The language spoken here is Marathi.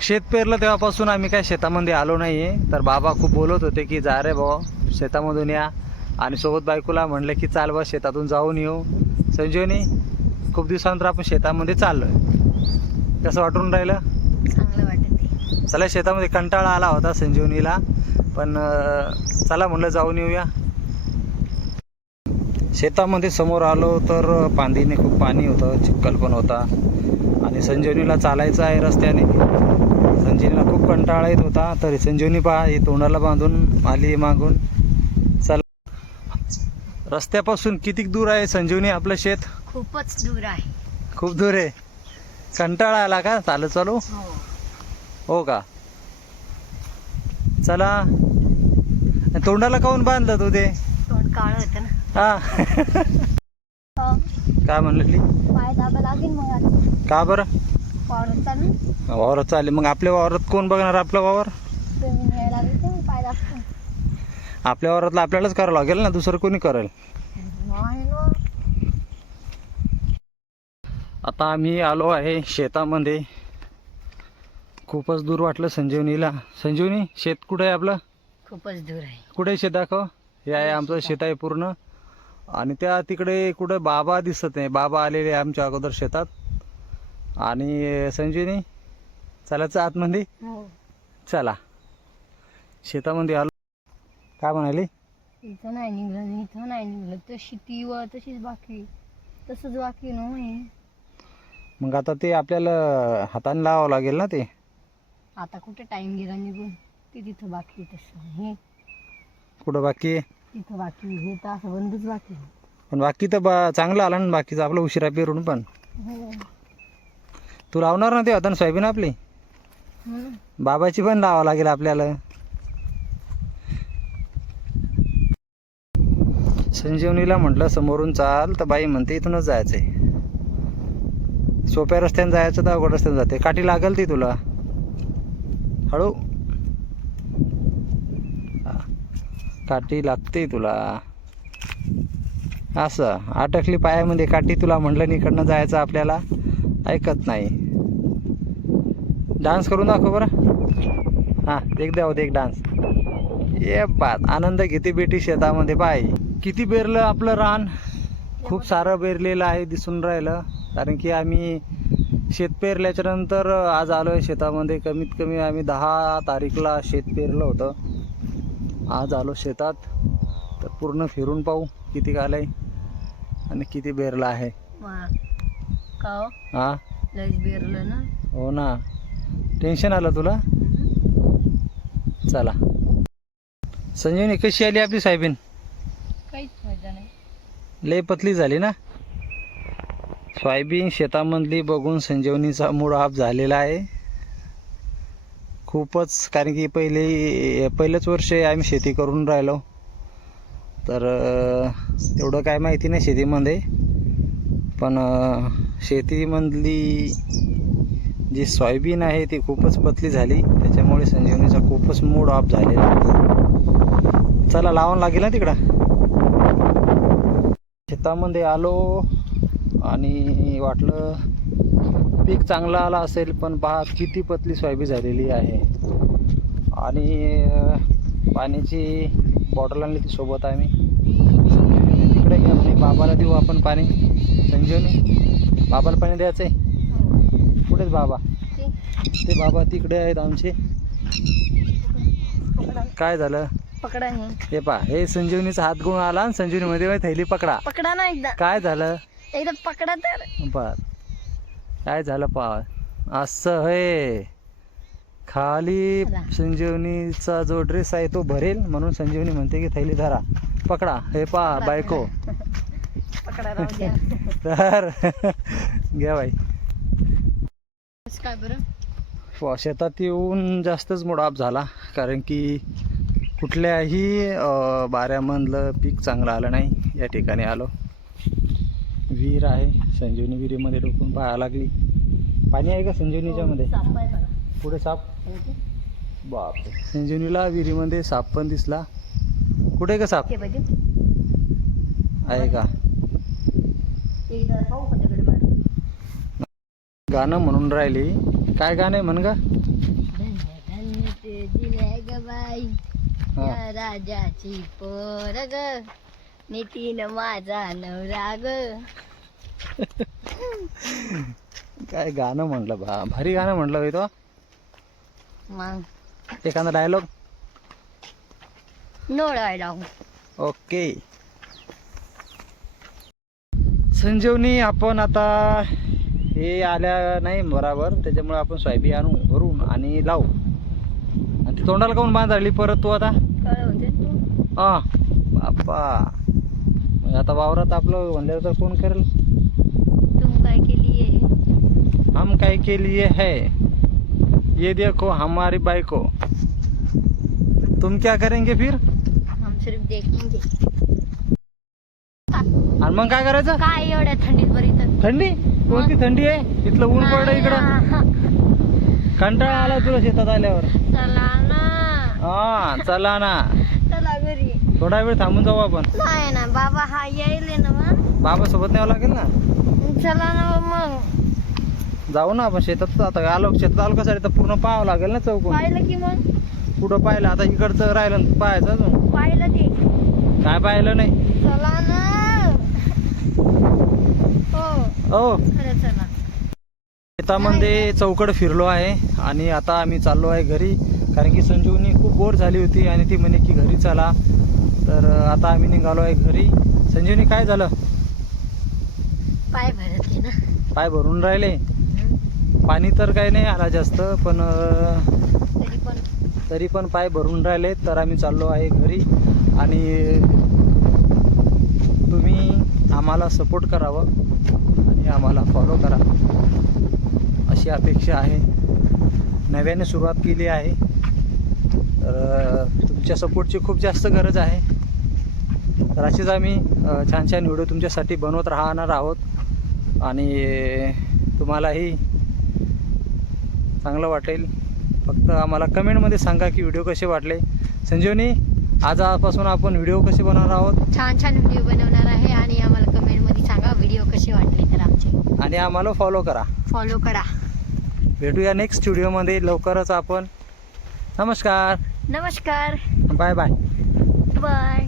शेत पेरलं तेव्हापासून आम्ही काय शेतामध्ये आलो नाही आहे. तर बाबा खूप बोलत होते की जा रे भाऊ शेतामधून या, आणि सोबत बायकोला म्हणलं की चाल बा शेतातून जाऊन येऊ. संजीवनी, खूप दिवसानंतर आपण शेतामध्ये चाललो आहे, कसं वाटून राहिलं? चांगलं वाटते. चला, शेतामध्ये कंटाळा आला होता संजीवनीला, पण चला म्हणलं जाऊन येऊया. शेतामध्ये समोर आलो तर पांदीने खूप पाणी होतं, चिखल पण होता, आणि संजीवनीला चालायचं आहे रस्त्याने. संजीवनीला खूप कंटाळा येत होता, तरी संजीवनी पहा ही तोंडाला बांधून आली मागून. चला, रस्त्यापासून किती दूर आहे संजीवनी आपलं शेत? खूपच दूर आहे. खूप दूर आहे. कंटाळा आला का चालत चालू? हो. हो का? चला. तोंडाला काऊन बांधलं तू ते? तोंड काळ होतं ना. हा. काय म्हणली? पाय दाबा लागेल मग आता. का बरं? वावरात चालू. वावरात चालले, मग आपल्या वावरात कोण बघणार आपलं वावर? जमीन यायला लागली तर पाय दाबतो. आपल्या वावरातलं आपल्यालाच करावं लागेल ना, दुसरं कोणी करेल? आहे ना. आता आम्ही आलो आहे शेतामध्ये. खूपच दूर वाटलं संजीवनीला. संजीवनी, शेत कुठे आहे आपलं? खूपच दूर आहे. कुठे शेत दाखव. हे आहे आमचं शेत आहे पूर्ण, आणि त्या तिकडे कुठे बाबा दिसत नाही. बाबा आलेले आमच्या अगोदर शेतात. आणि संजीवनी, चालायचं आतमध्ये? हो. चला, शेतामध्ये आलो. काय म्हणाली? इथं नाही निघलं, इथं नाही निघलं, तशी ती व तशीच बाकी, तसंच बाकी ना. मग आता ते आपल्याला हाताने लावावं लागेल ना ते. आता कुठे टाइम गेला निघून, ते तिथं बाकी तसं हे कुठं बाकी आहे? तिथं बाकी, हे तर असं बंदच बाकी. पण बाकी तर चांगलं आलं ना, बाकीचं आपलं उशिरा पेरून. पण हो. तू लावणार ना ते हाताने सोयाबीन आपली? बाबाची पण लावावं लागेल आपल्याला. संजीवनीला म्हटलं समोरून चाल, तर बाई म्हणते इथूनच जायचंय. सोप्या रस्त्याने जायचं तर अवघड रस्त्याने जाते. काठी लागल ती तुला. हळू. काठी लागते तुला. असं अटकली पायामध्ये काठी. तुला म्हटलं इकडनं जायचं आपल्याला, ऐकत नाही. डान्स करून दाखव बरं. हां, एक द्या होते एक डान्स. ये बात आनंद घेते बेटी शेतामध्ये. पाय किती बेरलं आपलं रान. खूप सारं बेरलेलं आहे दिसून राहिलं, कारण की आम्ही शेत पेरल्याच्या नंतर आज आलो आहे शेतामध्ये. कमीत कमी आम्ही 10 तारीखला शेत पेरलं होतं. आज आलो शेतात, तर पूर्ण फिरून पाहू किती आलंय आणि किती बेरलं आहे. हां, लयच बेरलं ना. हो ना. टेन्शन आलं तुला? चला. संजीवनी, कशी आली आपली सोयाबीन? काहीच फायदा नाही. लय पतली झाली ना सोयाबीन. शेतामधली बघून संजीवनीचा मूड ऑफ झालेला आहे खूपच, कारण की पहिलंच वर्ष आम्ही शेती करून राहिलो, तर एवढं काय माहिती नाही शेतीमध्ये. पण शेतीमधली जी सोयाबीन आहे ती खूपच पतली झाली, त्याच्यामुळे संजीवनीचा खूपच मूड ऑफ झालेला. चला, लावून लागेल ना तिकडं. शेतामध्ये आलो आणि वाटलं पीक चांगलं आला असेल, पण पहा किती पतली सोयाबीन झालेली आहे. आणि पाण्याची बॉटल आणली ती सोबत आम्ही. तिकडे घ्या म्हणे, बाबाला देऊ आपण पाणी. संजीवनी, बाबाला पाणी द्यायचं आहे. कुठेच बाबा? ते बाबा तिकडे आहेत आमचे. काय झालं? पकडा नाही. हे पा, हे संजीवनीचा हात गुण आला आणि संजीवनी मध्ये थैली पकडा. पकडा ना एकदा. काय झालं? एकदा पकडा तर. बर, काय झालं पा? असं हे खाली संजीवनीचा जो ड्रेस आहे तो भरेल, म्हणून संजीवनी म्हणते की थैली धरा, पकडा. हे पा बायको. पकडा राहू द्या. तर घ्या बाई. काय बरं? शेतात येऊन जास्तच मूड ऑफ झाला, कारण की कुठल्याही बाऱ्यामधलं पीक चांगलं आलं नाही. या ठिकाणी आलो, विहीर आहे. संजीवनी विहिरीमध्ये डोकून पाहायला लागली. पाणी आहे का संजीवनीच्या मध्ये? पुढे साप. बापरे, संजीवनीला विहिरीमध्ये साप पण दिसला. कुठे का साप आहे का? गाणं म्हणून राहिली. काय गाणं आहे म्हण ग? बाई हा. या राजाची पोर ग नितीन माझा नवरा ग. काय गाणं म्हटलं भारी गाणं म्हटलं होय तो. मग एखादा dialogue. No dialogue. Okay Sanjivani, आपण आता हे आल्या नाही बराबर, त्याच्यामुळे आपण सोयाबीन आणू भरून आणि लावू. आणि ती तोंडाला काऊन बांधाळली परत तू आता? कळवते तू. हा बाप्पा, मग आता वावरात आपलं म्हणल्यावर तर कोण करेल? तुम काय केली? हम काय के लिए है ये देखो हमारी बाइको, तुम क्या करेंगे फिर? हम सिर्फ देखेंगे. आणि मग काय करायचं? काय एवढ्या थंडीत बरी तर थंडी? कोणती थंडी आहे? इथलं ऊन पडलं इकडं. कंटाळा आला तुला शेतात आल्यावर? चला ना. हा चला ना, चला घरी. थोडा वेळ थांबून जाऊ आपण. नाही ना बाबा, हा येईल ना मग. बाबा सोबत न्यावं लागेल ना. चला ना मग. जाऊ ना आपण शेतात. आता आलो शेतात आलो कसा तर पूर्ण पाहावं लागेल ना चौकून. पाहिलं की मग? कुठं पाहिलं? आता इकडचं राहिलं पाहायचं अजून. पाहिलं ते. काय पाहिलं नाही? चला ना. हो हो, खरं चला. शेतामध्ये चौकड फिरलो आहे आणि आता आम्ही चाललो आहे घरी, कारण की संजीवनी खूप बोर झाली होती आणि ती म्हणे की घरी चला. तर आता आम्ही निघालो आहे घरी. संजीवनी काय झालं? पाय भरत आहे ना. पाय भरून राहिले. पाणी तर काही नाही आला जास्त, पण तरी पण पाय भरून राहिले. तर आम्ही चाललो आहे घरी आणि तुम्ही आम्हाला सपोर्ट करावं आणि आम्हाला फॉलो करा अशी अपेक्षा आहे. नव्याने सुरुवात केली आहे, तर तुमच्या सपोर्टची खूप जास्त गरज आहे. तर अशीच आम्ही छान छान व्हिडिओ तुमच्यासाठी बनवत राहणार आहोत आणि तुम्हालाही चांगलं वाटेल. फक्त आम्हाला कमेंटमध्ये सांगा की व्हिडिओ कसे वाटले. संजीवनी, आजपासून आपण व्हिडिओ कसे बनवणार आहोत? छान छान व्हिडिओ बनवणार आहे आणि आम्हाला कमेंट मध्ये सांगा व्हिडिओ कसे वाटले तर आमचे. आणि आम्हाला फॉलो करा. फॉलो करा. भेटूया नेक्स्ट व्हिडिओमध्ये लवकरच आपण. नमस्कार. नमस्कार. Bye bye. बाय.